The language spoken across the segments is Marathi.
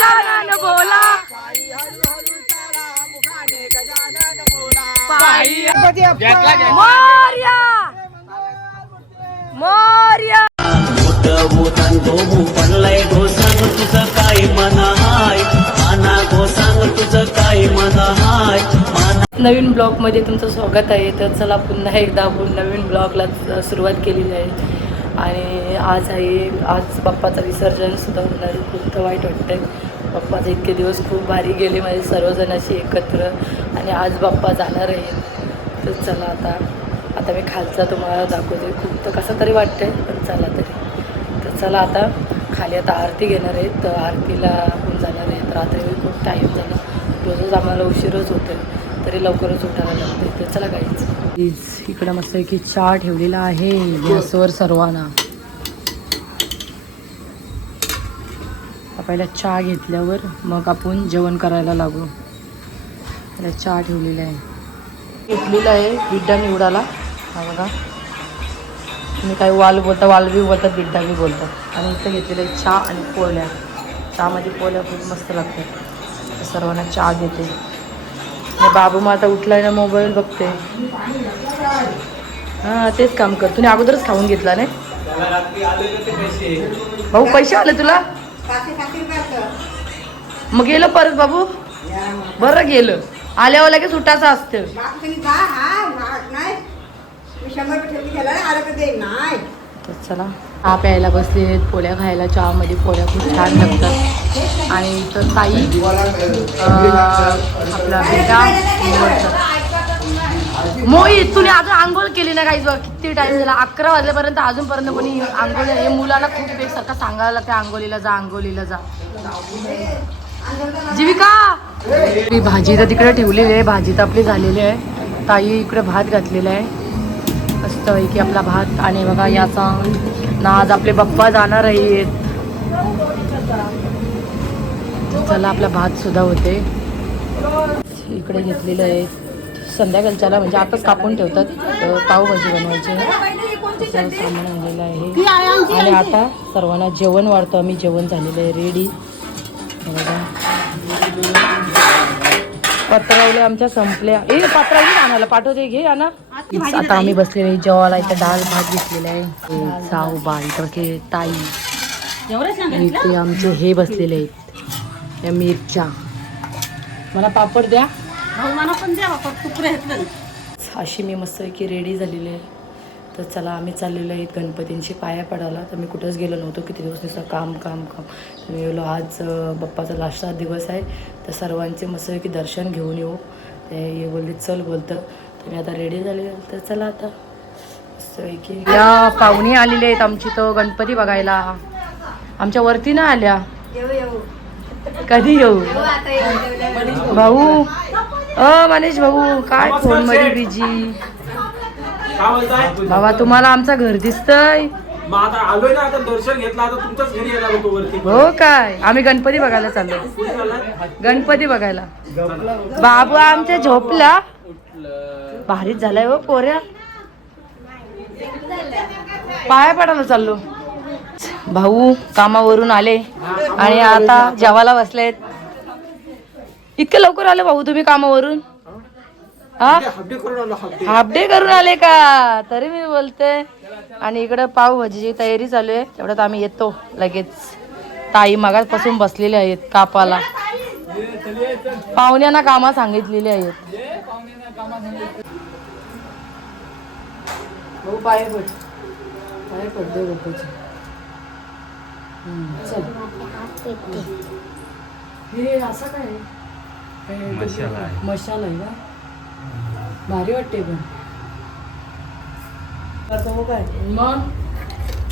गजानन बोला. मोर्या. मोर्या. पडलाय तुझं काय मना हाय माना गो सांग तुझं काय मना हाय माना नवीन ब्लॉगमध्ये तुमचं स्वागत आहे. तर चला पुन्हा एकदा आपण नवीन ब्लॉगला सुरुवात केलेली आहे. आणि आज आहे आज बाप्पाचं विसर्जन सुद्धा होणार आहे. खूप तर वाईट वाटतं आहे बाप्पाचे इतके दिवस खूप भारी गेले माझे सर्वजण अशी एकत्र. आणि आज बाप्पा जाणार आहे तर चला आता आता मी खालचा तुम्हाला दाखवते. खूप तर कसं तरी वाटतंय पण चला तरी. तर चला आता खाली आता आरती घेणार आहेत. तर आरतीला होऊन जाणार आहेत. रात्री खूप टाईम झाला रोजच आम्हाला उशीरच होतं तरी लवकरच उठायला लागते तर चला काहीच इकडं मस्त की चहा ठेवलेला आहे. गॅसवर सर्वांना. पहिला चहा घेतल्यावर मग आपण जेवण करायला लागू. पहिला चहा ठेवलेला आहे. घेतलेला आहे बिड्डा निवडाला. हा बघा. तुम्ही काही वाल बोलता वालवी बोलतात बिड्डा बी बोलतात आणि इथं घेतलेलं आहे चहा आणि पोळ्या. चहामध्ये पोळ्या खूप मस्त लागतात. सर्वांना चहा घेते बाबू मग आता उठलाय ना मोबाईल बघते. हां तेच काम कर. तुम्ही अगोदरच खाऊन घेतला नाही? भाऊ पैसे आले तुला? मग गेलं परत बाबू? बरं गेलं. आल्यावर लगेच उठायचं असतं. तर चला. चहा प्यायला बसले पोळ्या खायला चहामध्ये पोळ्या खूप छान लागतात. आणि इथं ताई आपला बेटा मोहित तुम्ही अजून आंघोळ केली ना काही किती टाइम झाला? अकरा वाजल्यापर्यंत अजूनपर्यंत कोणी आंघोळ हे मुलाला खूप एक सारखं सांगायला लागतं आंघोळीला जा आंघोळीला जा. जीविका! मी भाजी तर तिकडे ठेवलेली आहे भाजी तर आपली झालेली आहे. ताई इकडे भात घातलेला आहे. मस्त आहे की आपला भात. आणि बघा याचा ना आज आपले बाप्पा जाणार आहेत. चला आपला भात सुद्धा होते. इकडे घेतलेलं आहे. संध्याकाळच्याला म्हणजे आताच कापून ठेवतात पावभाजी बनवायची सामान आणलेलं आहे. आणि आता सर्वांना जेवण वाढतो आम्ही जेवण झालेलं आहे रेडी बघा. पत्रावल्या आमच्या संपल्या. ए पत्रावली आणायला पाठवते घे आणा. आता आम्ही बसलेले जेवायला इथं डाळ भात घेतलेला आहे. साऊ बाई बसलेले ताई. आणि इथे आमचे हे बसलेले आहेत. या मिरच्या. मला पापड द्या. अशी मी मस्त की रेडी झालेली आहे. तर चला आम्ही चाललेलो आहेत गणपतींशी पाया पडायला. तर मी कुठंच गेलो नव्हतो किती दिवस नुसतं काम काम काम. तर मी गेलो आज बाप्पाचा लास्टचा दिवस आहे. तर सर्वांचे मस्त की दर्शन घेऊन येऊ. ते ये बोलले चल बोलतं. तर मी आता रेडी झाले. तर चला आता. मस्तपैकी या पाहुणे आलेले आहेत आमची तो गणपती बघायला. आमच्या वरती ना आल्या. कधी येऊ? भाऊ अ मनीष भाऊ काय फोनमध्ये बिजी? बाबा तुम्हाला आमचं घर दिसतंय. मग आता आलोय ना आता दर्शन घेतलं आता तुमच्याच घरी येणार होतो वरती. हो काय? आम्ही गणपती बघायला चाललो. गणपती बघायला. बाबू आमच्या झोपला. भारीच झालाय हो पोऱ्या. पाया पडायला चाललो. भाऊ कामावरून आले आणि आता जेवायला बसलेत. इतके लवकर आले भाऊ तुम्ही कामावरून? हा? हाफ डे करून आले का? तरी मी बोलते. आणि इकडं पावभाजीची तयारी चालू आहे. तेवढ्यात आम्ही येतो लगेच. ताई मागासपासून बसलेले आहेत कापाला. पाहुण्यांना कामा सांगितलेली आहेत. भाऊ पाय पड. पाय पड दे बाप्पाचे. हम्म, चल. हे असं काय? आहे? मशाला आहे का? भारी वाटते पण. काय? मग?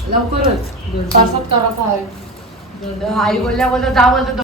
लवकरच. तासात करायचं आहे आई बोलल्या बोलत जा बोलत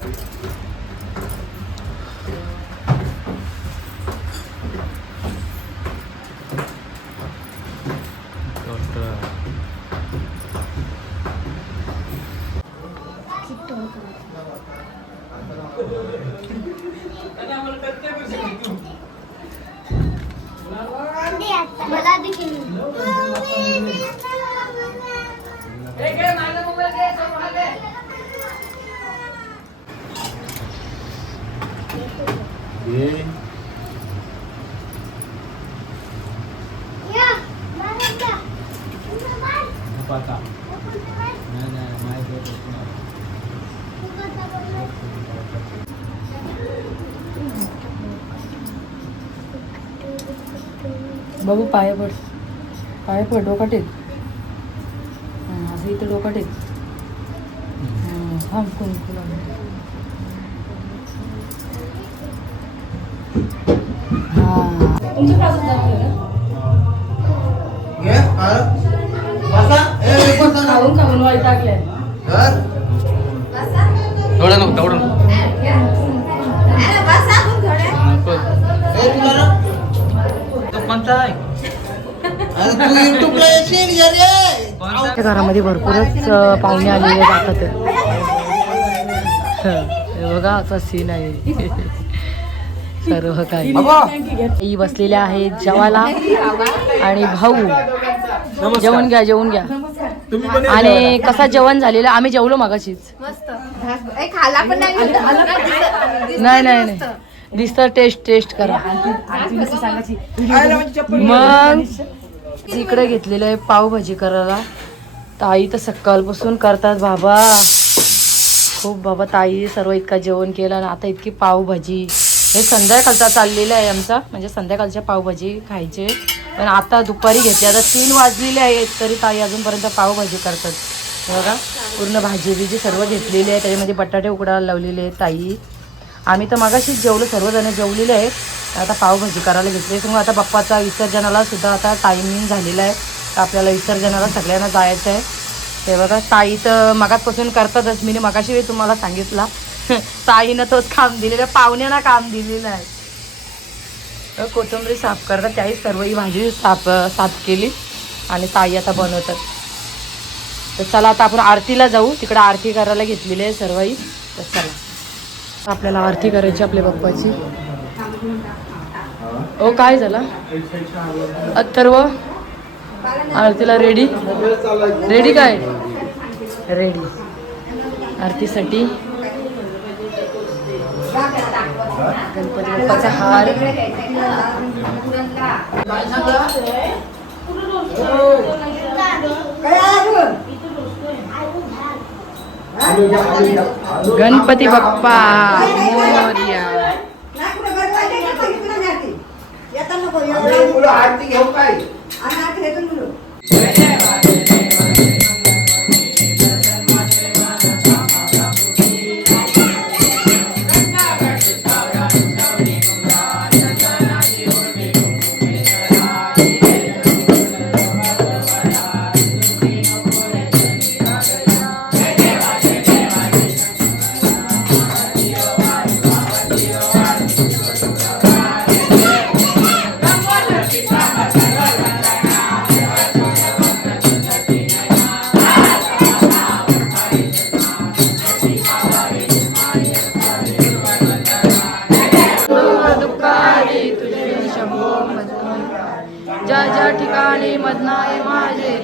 बघू पाय पड. पाय पड डोका टेक हां, असं इथं डोका टेक हां, थांब कुंकू. हां. खाऊन खाऊन नको तेवढं नको. कोणता आहे? त्या घरामध्ये भरपूरच पाहुणे आलेले जातात. हे बघा असा सीन आहे. सर्व काही. आई बसलेल्या आहेत जेवायला. आणि भाऊ जेवण घ्या जेवण घ्या. आणि कसा जेवण झालेलं आम्ही जेवलो मागाशीच. खाला पण नाही नाही नाही नाही दिसतं टेस्ट टेस्ट करा. मग इकडे घेतलेलं आहे पावभाजी करायला. ताई तर सकाळपासून करतात बाबा. खूप बाबा ताई सर्व इतका जेवण केलं आणि आता इतकी पावभाजी. हे संध्याकाळचा चाललेलं आहे आमचा. म्हणजे संध्याकाळच्या पावभाजी खायचे. पण आता दुपारी घेतली. आता तीन वाजलेले आहेत. तरी ताई अजूनपर्यंत पावभाजी करतात. बघा पूर्ण भाजी बिजी सर्व घेतलेली आहे. त्याच्यामध्ये बटाटे उकडायला लावलेले आहेत ताई. आम्ही तर मगाशीच जेवलो सर्वजण जेवलेले आहेत. आता पावभाजी करायला घेतली. मग आता बाप्पाचा विसर्जनाला सुद्धा आता टायमिंग झालेला आहे. तर आपल्याला विसर्जनाला सगळ्यांना जायचं आहे. ते बघा ताई तर मगाचपासून करतातच. मी मगाशी तुम्हाला सांगितला. ताईनं तोच काम दिलेलं. पाहुण्यांना काम दिलेलं आहे. कोथंबरी कोथिंबरी साफ करतात. त्याही सर्व ही भाजी साफ साफ केली. आणि ताई आता बनवतात. तर चला आता आपण आरतीला जाऊ. तिकडं आरती करायला घेतलेली आहे सर्वही. तर चला. आपल्याला आरती करायची आपल्या बाप्पाची. ओ काय झालं? अथर्व आरतीला रेडी रेडी काय? रेडी आरतीसाठी. गणपती बाप्पाचा हार. गणपती बाप्पा मोरया. दुःखारी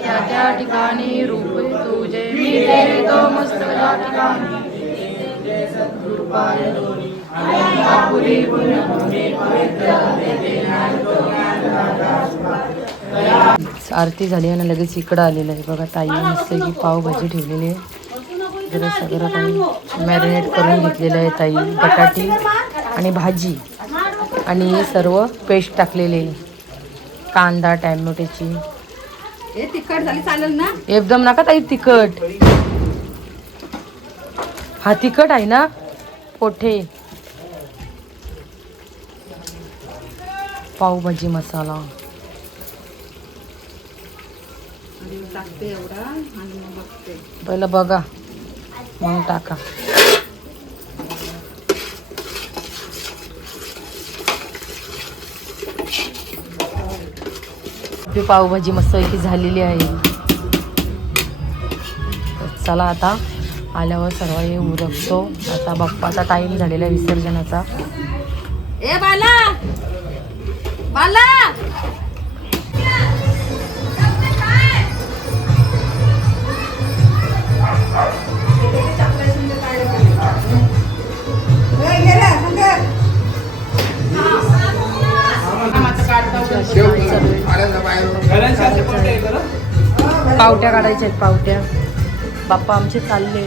त्या त्या ठिकाणी रूप तुझे मी ठिकाणी. पुरी पुण्यभूमी पवित्र तो ज्ञान राजा. आरती झाली आणि लगेच इकडं आलेलं आहे. बघा ताई मस्त ही पावभाजी ठेवलेली आहे. जरा सगळं काही मॅरिनेट करून घेतलेलं आहे ताई. बटाटे आणि भाजी. आणि सर्व पेस्ट टाकलेले. कांदा टॅमॅटोची. हे तिखट झाली चालेल ना? एकदम नका ताई तिखट. हा तिखट आहे ना? पोठे. पावभाजी मसाला. टाकते एवढा आणि मग बघते. पहिलं बघा. मग टाका. आपली पावभाजी मस्तपैकी झालेली आहे. चला आता आल्यावर सर्व हे उरकतो. आता बाप्पाचा टाईम झालेला आहे विसर्जनाचा. ए बाला! पावट्या काढायच्या आहेत पावट्या. बाप्पा आमचे चालले.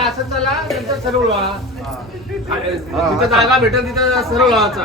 असं चला नंतर सरळ व्हा तिथं जागा भेटेल तिथं सरळ व्हायचा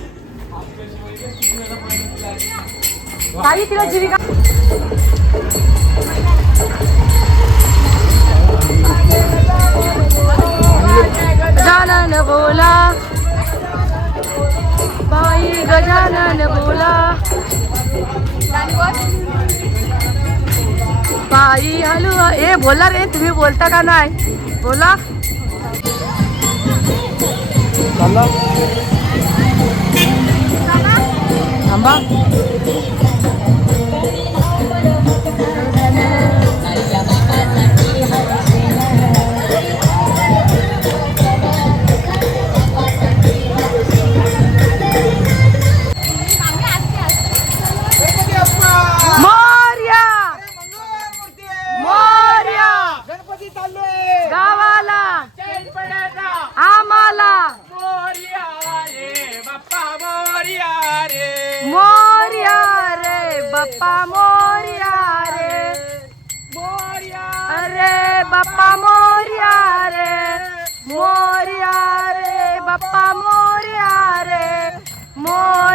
काही तिला जीविका गजानन बोला. बाई गजानन बोला. बाई हॅलो ए बोला रे तुम्ही बोलता का नाही? बोला. थांबा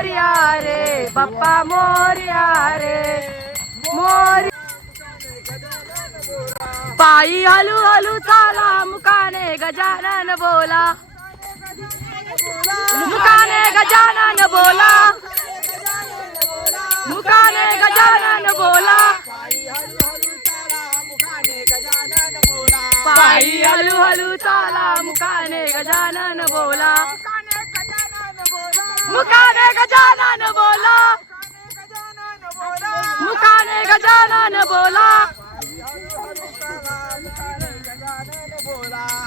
मोर्या रे बाप्पा मोर्या रे मोर पायी हलू हलू चाला मुकाने गजानन बोला. मुकाने गजानन बोला. मुकाने गजानन बोला. पायी हलू हलू चाला मुकाने गजानन बोला. मुकाने गजानन बोला। मुकाने गजानन बोला।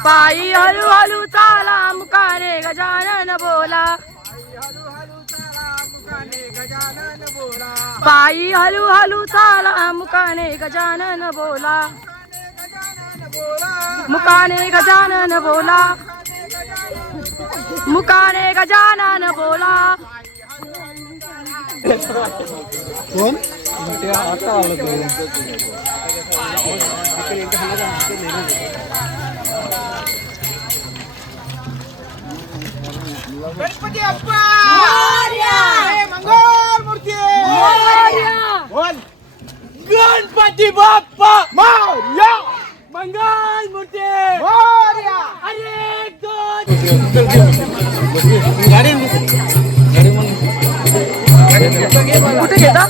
पायी हळू चाला मुकाने गजानन बोला। पायी हळू हळू चाला मुकाने गजानन बोला। मुकाने गजानन बोला। मुकाने गजानन बोला। गणपती अप्पा मंगल मूर्ती! गणपती बाप्पा! मोर्या! मंगल मूर्ती मोर्या! अरे दोन कुठे घेता?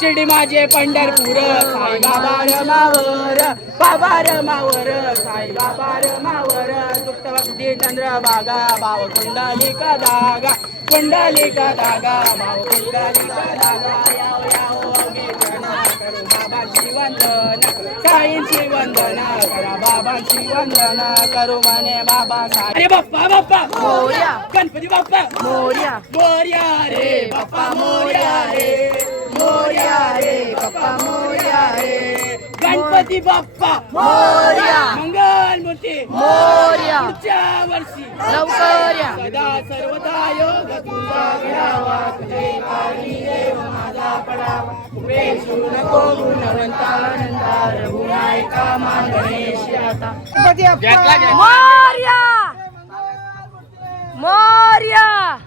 चिडी माझे पंढरपूर साई बाबा रमावर बाबा रमावर साई बाबा रमावर सुप्त भक्ती चंद्र बागा भाव कुंडलिका दागा कुंडलिका दागा भाव कुंडलिका दागा बाबाची वंदना साईंची वंदना करा बाबाची वंदना करू म्हणे बाबा अरे बाप्पा बाप्पा. मोरया. गणपती बाप्पा. मोर्या. मोर्या रे. बाप्पा मोर्या रे. मोर्या रे. बाप्पा मोर्या रे. गणपती बाप्पा. मोरया. मंगल मूर्ती मोरया. पुढच्या वर्षी. लवकर या. सदा सर्वदा योग तुझा घडावा. तुझे पाणी देव माझा पडावा. उपेक्षू नको गुणवंतानंदा. रघुनायका मान गणेश आता मोर्या. मोर्या.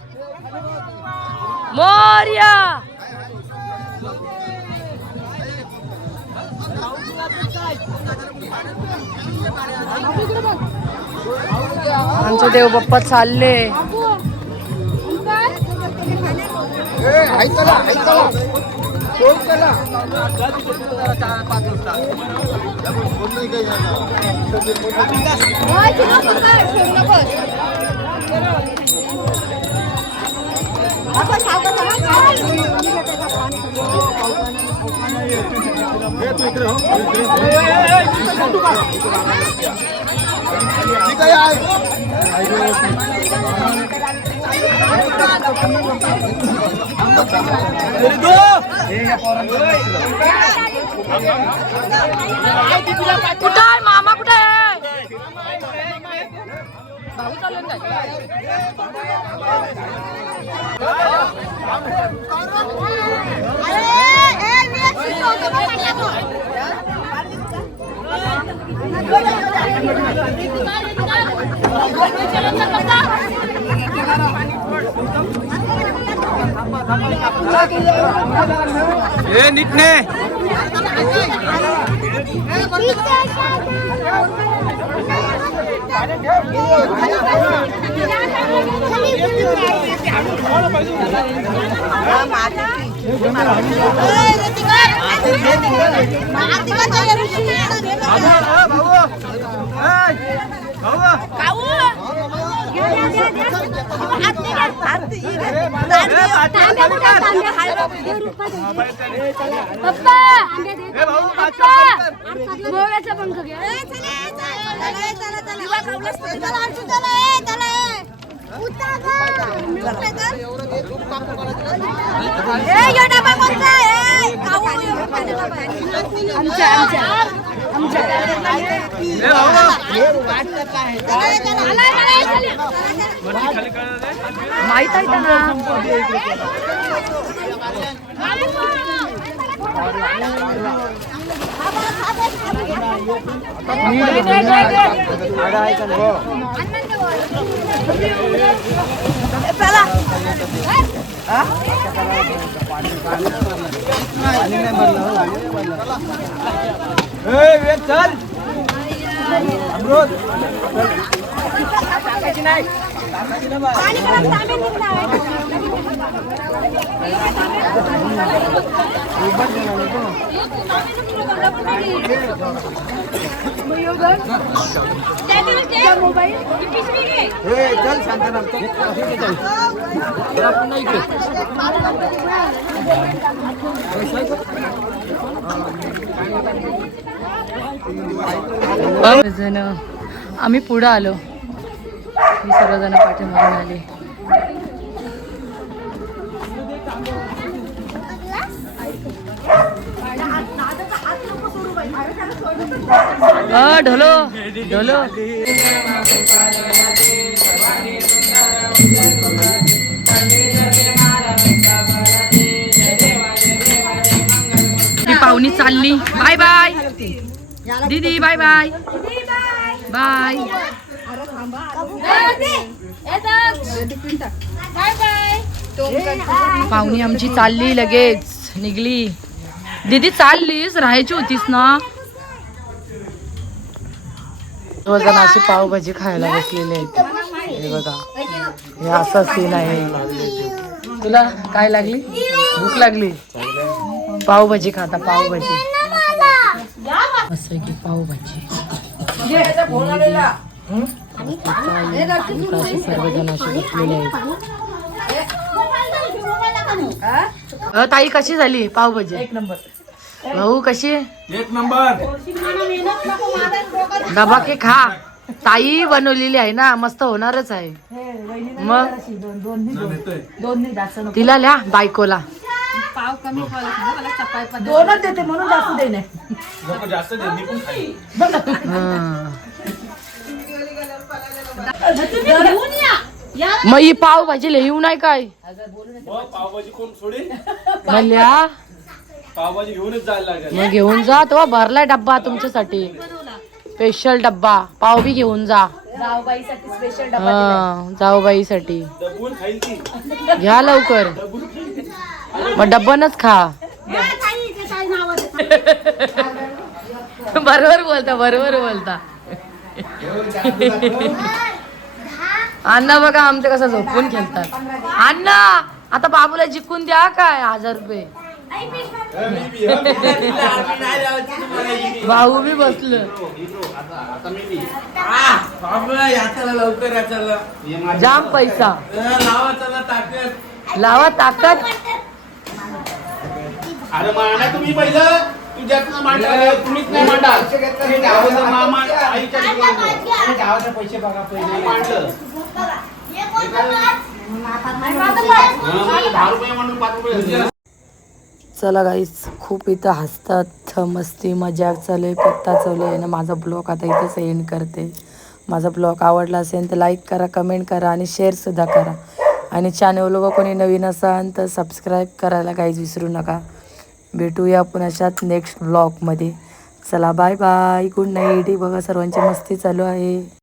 मोर्या. आमचे देव बाप्पा चालले। कुठं मामा? आहे मामा कुठं आहे ए नीटने पप्पा पप्पा. मोराचा पंख घ्या. आमच्या आमच्या माहीत आहे त्यांना चल. अमृत मोबाईल चल जण आम्ही पुढं आलो. मी सर्वजण पाठीमागून आले. ढोलो ढोलो. पाहुणी चालली. Bye bye. दीदी बाय बाय. बाय. पाहुणी आमची चालली लगेच निघली. दीदी चाललीस राहायची होतीस ना. वजन अशी पावभाजी खायला बसलेली आहेत. हे बघा. हे असं सीन आहे. तुला काय लागली? भूक लागली? पावभाजी खाता पावभाजी. असं की पावभाजी. इथं असे सर्वजण असे बसलेले आहेत अ, ताई कशी झाली पावभाजी? एक नंबर. भाऊ कशी? एक नंबर. डबा के खा. ताई बनवलेली आहे ना मस्त होणारच आहे. मग? तिला लिहा बायकोला. दोनच देते म्हणून जास्त दे नाही लोक जास्त हं. मग ही पावभाजी लिहू नाही काय? मग पावभाजी कोण सोडे म्हणल्या पावभाजी घेऊनच जायला लागेल. मग घेऊन जा तेव्हा भरलाय डब्बा तुमच्यासाठी. स्पेशल डब्बा पाव बी घेऊन जा. हं, जाऊबाईसाठी. दबून खाईल ती. घ्या लवकर. मग डब्बानच खा. बरोबर बोलता बरोबर बोलता. अण्णा बघा आमचं कसं झोपून खेळतात. अण्णा आता बाबूला जिंकून द्या काय? हजार रुपये. भाऊ बी बसल. जाम पैसा. लावा ताकद. अरे मांडा तुम्ही पहिलं. तुझ्यातनं मांडा तुम्हीच नाही मांडा गावाचा मामा आईच्या पैसे बघा पहिले मांडलं. चला गाईस खूप इथं हसतात मस्ती मजाक चालू आहे पत्ता चालू आहे ना माझा ब्लॉग आता इथंच एंड करते. माझा ब्लॉग आवडला असेल तर लाईक करा कमेंट करा आणि शेअरसुद्धा करा. आणि चॅनलवर कोणी नवीन असाल तर सबस्क्राईब करायला काहीच विसरू नका. भेटूया पुन्हा नेक्स्ट ब्लॉगमध्ये चला बाय बाय गुड नाईट बघा सर्वांची मस्ती चालू आहे.